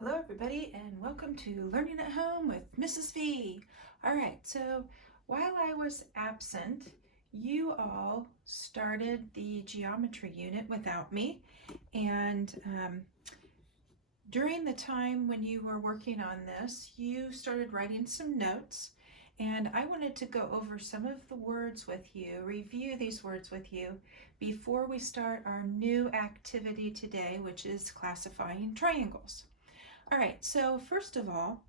Hello everybody and welcome to Learning at Home with Mrs. V. Alright, so while I was absent, you all started the geometry unit without me, and during the time when you were working on this, you started writing some notes, and I wanted to go over some of the words with you, review these words with you before we start our new activity today, which is classifying triangles. All right, so first of all,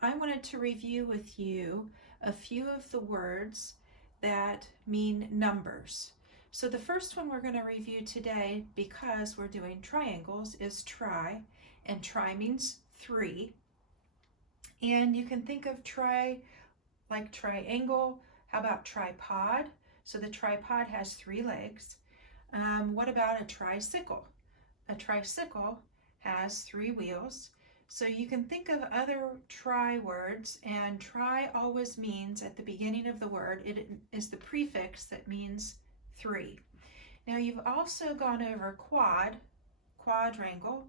I wanted to review with you a few of the words that mean numbers. So the first one we're going to review today, because we're doing triangles, is tri, and tri means 3. And you can think of tri like triangle. How about tripod? So the tripod has 3 legs. What about a tricycle? A tricycle has 3 wheels. So you can think of other tri words, and tri always means at the beginning of the word, it is the prefix that means 3. Now you've also gone over quad, quadrangle.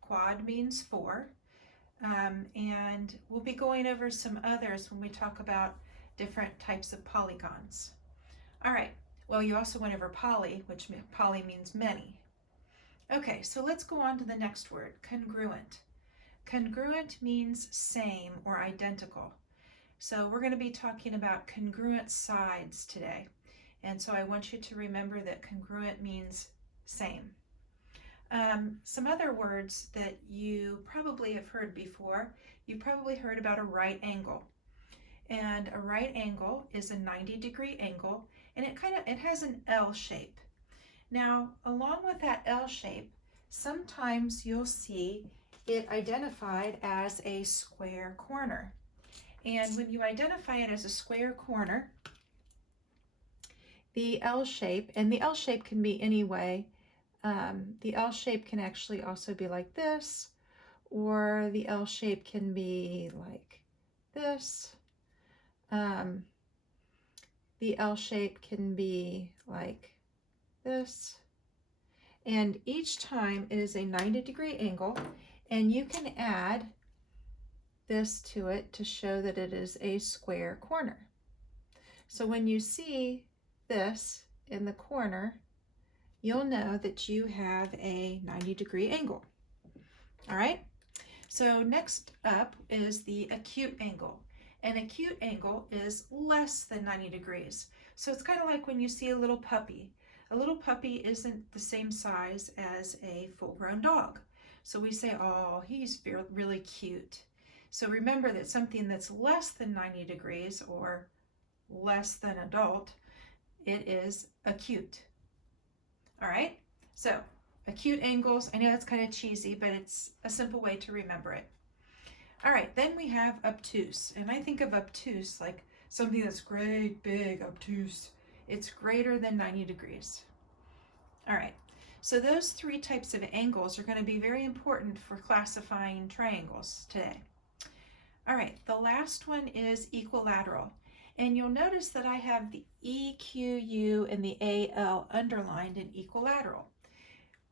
Quad means 4. And we'll be going over some others when we talk about different types of polygons. All right, well, you also went over poly, which poly means many. Okay, so let's go on to the next word, congruent. Congruent means same or identical. So we're going to be talking about congruent sides today. And so I want you to remember that congruent means same. Some other words that you probably have heard before, you probably heard about a right angle. And a right angle is a 90-degree angle, and it has an L shape. Now, along with that L shape, sometimes you'll see it identified as a square corner. And when you identify it as a square corner, the L shape, and the L shape can be any way. The L shape can actually also be like this, or the L shape can be like this. The L shape can be like this. And each time it is a 90-degree angle, and you can add this to it to show that it is a square corner. So when you see this in the corner, you'll know that you have a 90-degree angle. All right, so next up is the acute angle. An acute angle is less than 90 degrees. So it's kind of like when you see a little puppy. A little puppy isn't the same size as a full-grown dog. So we say, oh, he's really cute. So remember that something that's less than 90 degrees or less than adult, it is acute. All right, so acute angles, I know it's kind of cheesy, but it's a simple way to remember it. All right, then we have obtuse, and I think of obtuse like something that's great, big, obtuse. It's greater than 90 degrees. All right, so those 3 types of angles are going to be very important for classifying triangles today. All right, the last one is equilateral. And you'll notice that I have the EQU and the AL underlined in equilateral.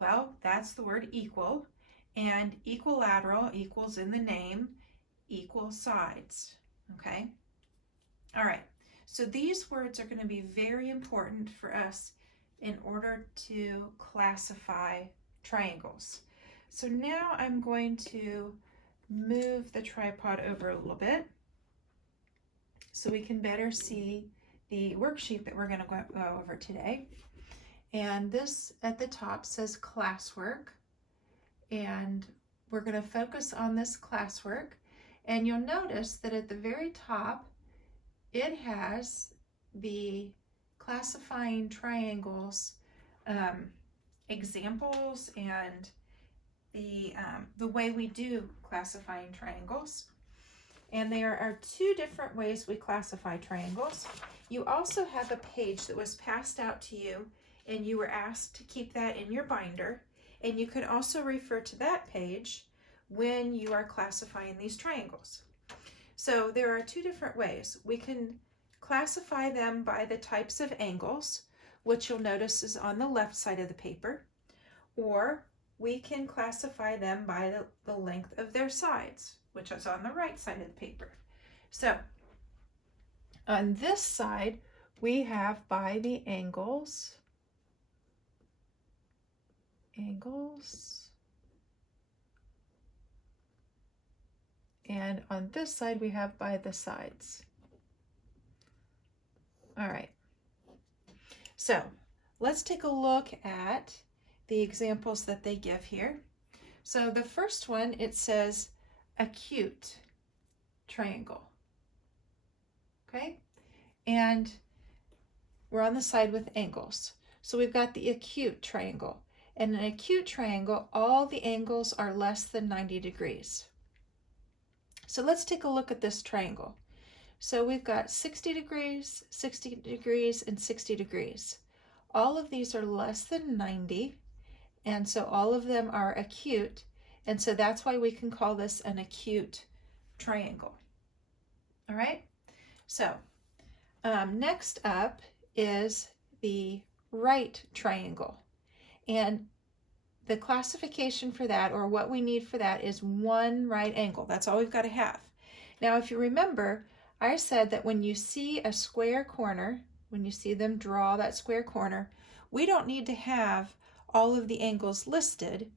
Well, that's the word equal, and equilateral equals in the name, equal sides, okay? All right, so these words are going to be very important for us in order to classify triangles. So now I'm going to move the tripod over a little bit so we can better see the worksheet that we're going to go over today. And this at the top says classwork, and we're going to focus on this classwork. And you'll notice that at the very top, it has the classifying triangles examples and the way we do classifying triangles. And there are 2 different ways we classify triangles. You also have a page that was passed out to you, and you were asked to keep that in your binder. And you can also refer to that page when you are classifying these triangles. So there are 2 different ways. We can classify them by the types of angles, which you'll notice is on the left side of the paper, or we can classify them by the length of their sides, which is on the right side of the paper. So on this side, we have by the angles, and on this side we have by the sides. All right, so let's take a look at the examples that they give here. So the first one, it says acute triangle, okay? And we're on the side with angles. So we've got the acute triangle. And an acute triangle, all the angles are less than 90 degrees. So let's take a look at this triangle. So we've got 60 degrees, 60 degrees, and 60 degrees. All of these are less than 90, and so all of them are acute, and so that's why we can call this an acute triangle. All right? So next up is the right triangle. And the classification for that, or what we need for that, is one right angle. That's all we've got to have. Now, if you remember, I said that when you see a square corner, when you see them draw that square corner, we don't need to have all of the angles listed.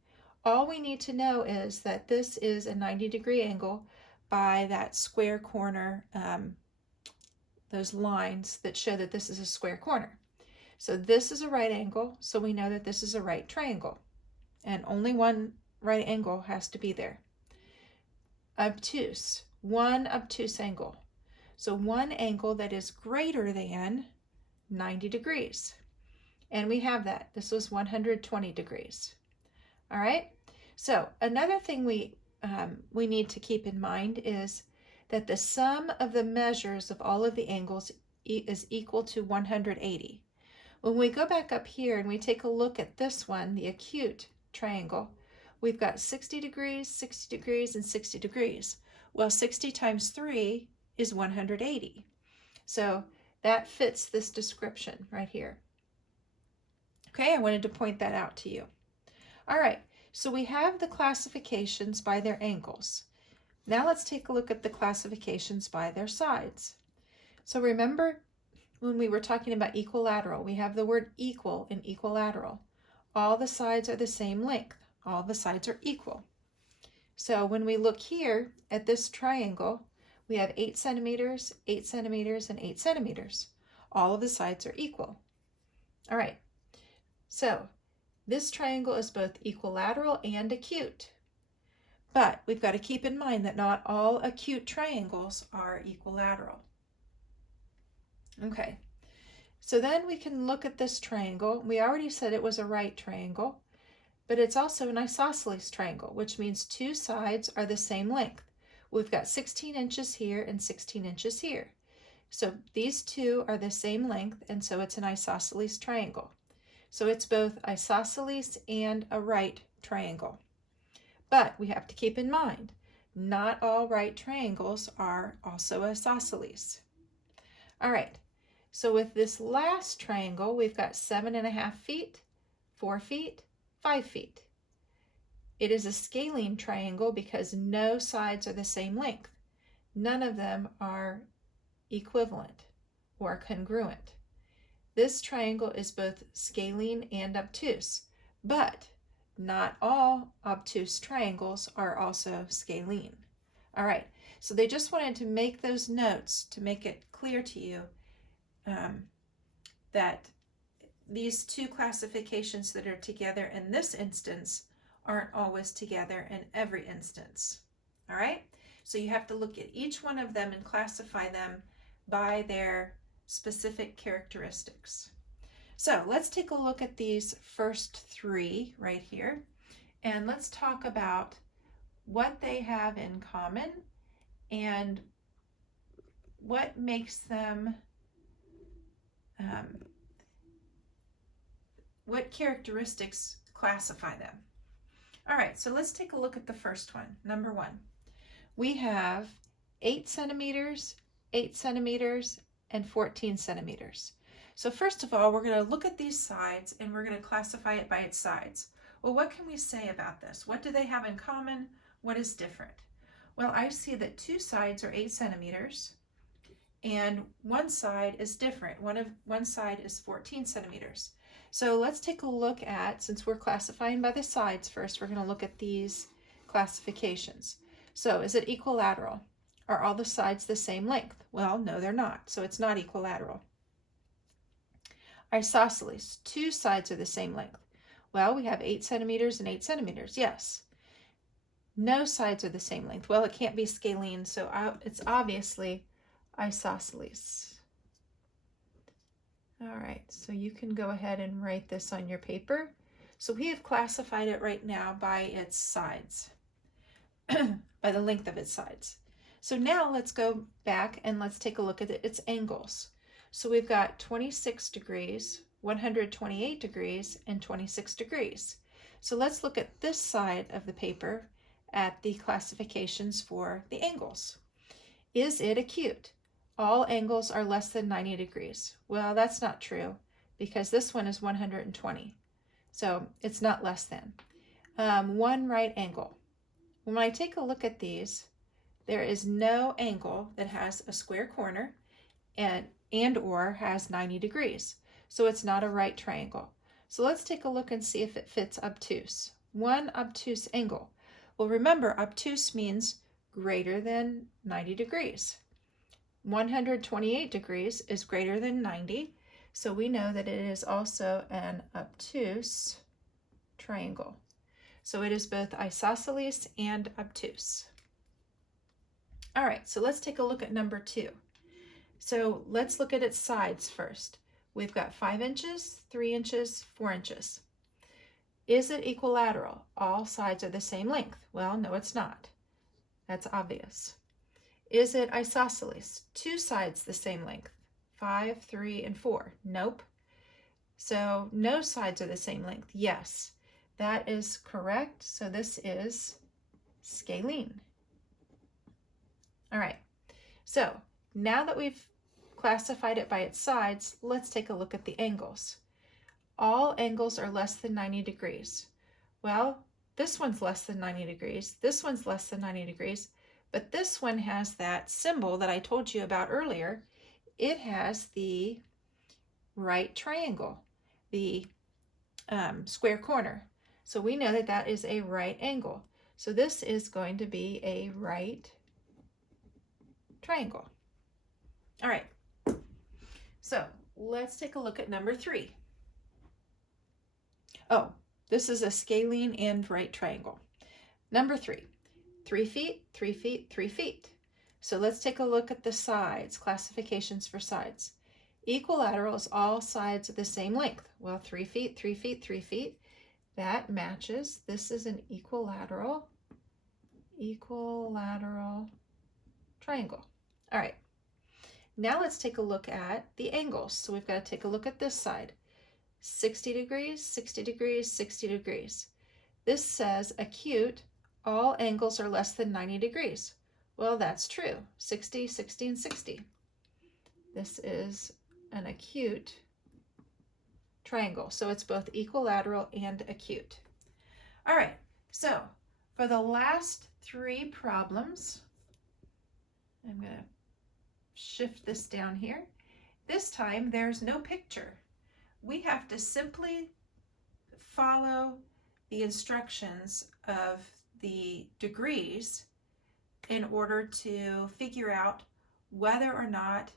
All we need to know is that this is a 90-degree angle by that square corner, those lines that show that this is a square corner. So this is a right angle, so we know that this is a right triangle. And only one right angle has to be there. Obtuse, one obtuse angle. So one angle that is greater than 90 degrees. And we have that. This was 120 degrees. All right? So another thing we need to keep in mind is that the sum of the measures of all of the angles is equal to 180. When we go back up here and we take a look at this one, the acute triangle, we've got 60 degrees, 60 degrees, and 60 degrees. Well, 60 times 3 is 180. So that fits this description right here. Okay, I wanted to point that out to you. All right, so we have the classifications by their angles. Now let's take a look at the classifications by their sides. So remember when we were talking about equilateral, we have the word equal in equilateral. All the sides are the same length. All the sides are equal. So when we look here at this triangle, we have 8 centimeters, 8 centimeters, and 8 centimeters. All of the sides are equal. All right, so this triangle is both equilateral and acute. But we've got to keep in mind that not all acute triangles are equilateral. Okay, so then we can look at this triangle. We already said it was a right triangle, but it's also an isosceles triangle, which means two sides are the same length. We've got 16 inches here and 16 inches here. So these two are the same length, and so it's an isosceles triangle. So it's both isosceles and a right triangle. But we have to keep in mind, not all right triangles are also isosceles. All right, so with this last triangle, we've got 7.5 feet, 4 feet, 5 feet. It is a scalene triangle because no sides are the same length. None of them are equivalent or congruent. This triangle is both scalene and obtuse, but not all obtuse triangles are also scalene. All right, so they just wanted to make those notes to make it clear to you that these two classifications that are together in this instance aren't always together in every instance. All right, so you have to look at each one of them and classify them by their specific characteristics. So let's take a look at these first three right here, and let's talk about what they have in common and what makes them, what characteristics classify them. All right, so let's take a look at the first one, number 1. We have 8 centimeters, 8 centimeters, and 14 centimeters. So first of all, we're going to look at these sides and we're going to classify it by its sides. Well, what can we say about this? What do they have in common? What is different? Well, I see that two sides are 8 centimeters and one side is different. One side is 14 centimeters. So let's take a look at, since we're classifying by the sides first, we're going to look at these classifications. So is it equilateral? Are all the sides the same length? Well, no, they're not. So it's not equilateral. Isosceles, two sides are the same length. Well, we have 8 centimeters and 8 centimeters. Yes. No sides are the same length. Well, it can't be scalene, so it's obviously isosceles. All right, so you can go ahead and write this on your paper. So we have classified it right now by its sides, by the length of its sides. So now let's go back and let's take a look at its angles. So we've got 26 degrees, 128 degrees, and 26 degrees. So let's look at this side of the paper at the classifications for the angles. Is it acute? All angles are less than 90 degrees. Well, that's not true because this one is 120. So it's not less than. One right angle. When I take a look at these, there is no angle that has a square corner and or has 90 degrees. So it's not a right triangle. So let's take a look and see if it fits obtuse. One obtuse angle. Well, remember, obtuse means greater than 90 degrees. 128 degrees is greater than 90, so we know that it is also an obtuse triangle. So it is both isosceles and obtuse. All right, so let's take a look at number 2. So let's look at its sides first. We've got 5 inches, 3 inches, 4 inches. Is it equilateral? All sides are the same length. Well, no, it's not. That's obvious. Is it isosceles? Two sides the same length. 5, 3, and 4. Nope. So no sides are the same length. Yes, that is correct. So this is scalene. All right. So now that we've classified it by its sides, let's take a look at the angles. All angles are less than 90 degrees. Well, this one's less than 90 degrees. This one's less than 90 degrees. But this one has that symbol that I told you about earlier. It has the right triangle, the square corner. So we know that that is a right angle. So this is going to be a right triangle. All right. So let's take a look at number 3. Oh, this is a scalene and right triangle. Number 3. 3 feet, 3 feet, 3 feet. So let's take a look at the sides, classifications for sides. Equilateral is all sides of the same length. Well, 3 feet, 3 feet, 3 feet. That matches. This is an equilateral triangle. All right. Now let's take a look at the angles. So we've got to take a look at this side. 60 degrees, 60 degrees, 60 degrees. This says acute. All angles are less than 90 degrees. Well, that's true. 60, 60, and 60. This is an acute triangle. So it's both equilateral and acute. All right. So for the last 3 problems, I'm going to shift this down here. This time there's no picture. We have to simply follow the instructions of the degrees in order to figure out whether or not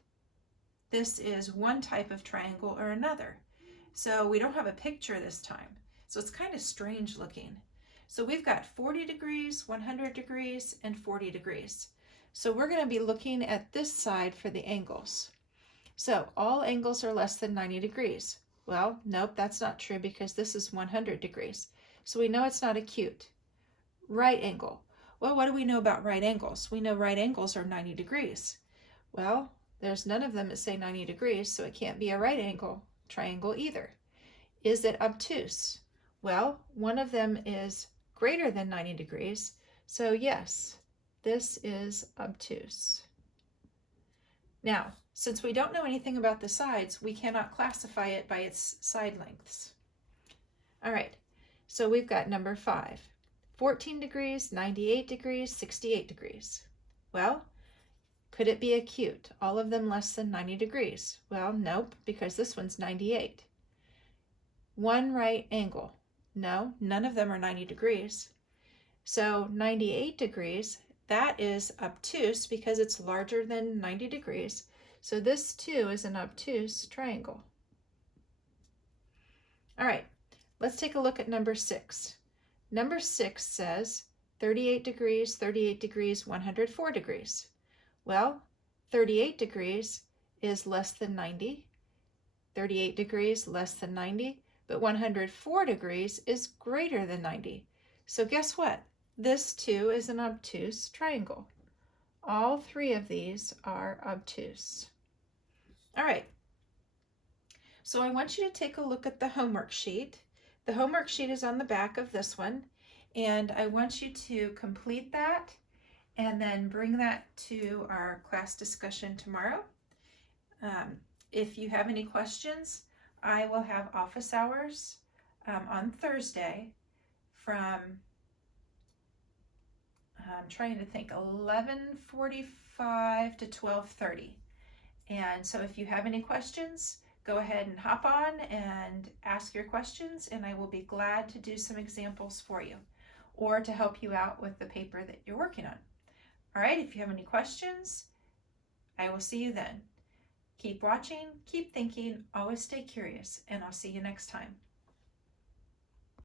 this is one type of triangle or another. So we don't have a picture this time. So it's kind of strange looking. So we've got 40 degrees, 100 degrees, and 40 degrees. So we're going to be looking at this side for the angles. So all angles are less than 90 degrees. Well, nope, that's not true because this is 100 degrees. So we know it's not acute. Right angle. Well, what do we know about right angles? We know right angles are 90 degrees. Well, there's none of them that say 90 degrees, so it can't be a right angle triangle either. Is it obtuse? Well, one of them is greater than 90 degrees, so yes, this is obtuse. Now, since we don't know anything about the sides, we cannot classify it by its side lengths. All right, So we've got number 5, 14 degrees, 98 degrees, 68 degrees. Well, could it be acute? All of them less than 90 degrees? Well, nope, because this one's 98. One right angle? No, none of them are 90 degrees. So 98 degrees, that is obtuse because it's larger than 90 degrees. So this too is an obtuse triangle. All right, let's take a look at number 6. Number 6 says 38 degrees, 104 degrees. Well, 38 degrees is less than 90, 38 degrees less than 90, but 104 degrees is greater than 90. So guess what? This too is an obtuse triangle. All 3 of these are obtuse. All right, so I want you to take a look at the homework sheet. The homework sheet is on the back of this one, and I want you to complete that and then bring that to our class discussion tomorrow. If you have any questions, I will have office hours on Thursday from, I'm trying to think, 11:45 to 12:30. And so if you have any questions, go ahead and hop on and ask your questions, and I will be glad to do some examples for you or to help you out with the paper that you're working on. All right, if you have any questions, I will see you then. Keep watching, keep thinking, always stay curious, and I'll see you next time.